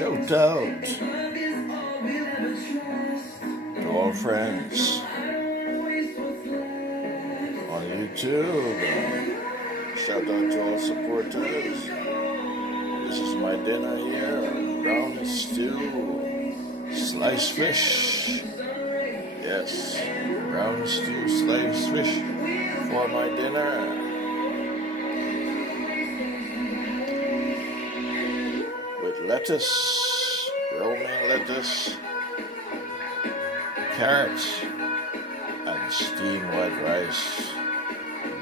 Shout out to all friends on YouTube. Shout out to all supporters. This is my dinner here. Brown stew, sliced fish. Yes, brown stew, sliced fish for my dinner. With lettuce, romaine lettuce, carrots, and steamed white rice,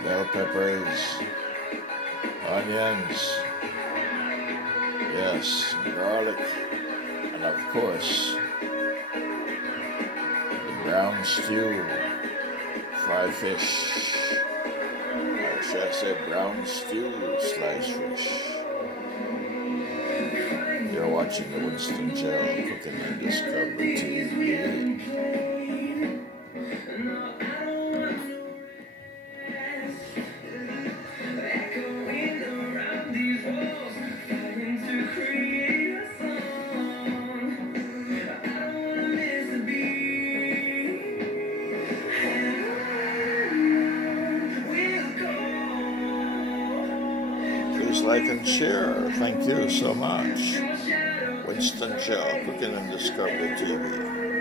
bell peppers, onions, yes, garlic, and of course, the brown stew, fried fish. Or should I say brown stew, sliced fish. You're watching the Winston Gerald Cooking and Discovery TV. Please like and share. Thank you so much. Winston Gerald Cooking and Discovery TV.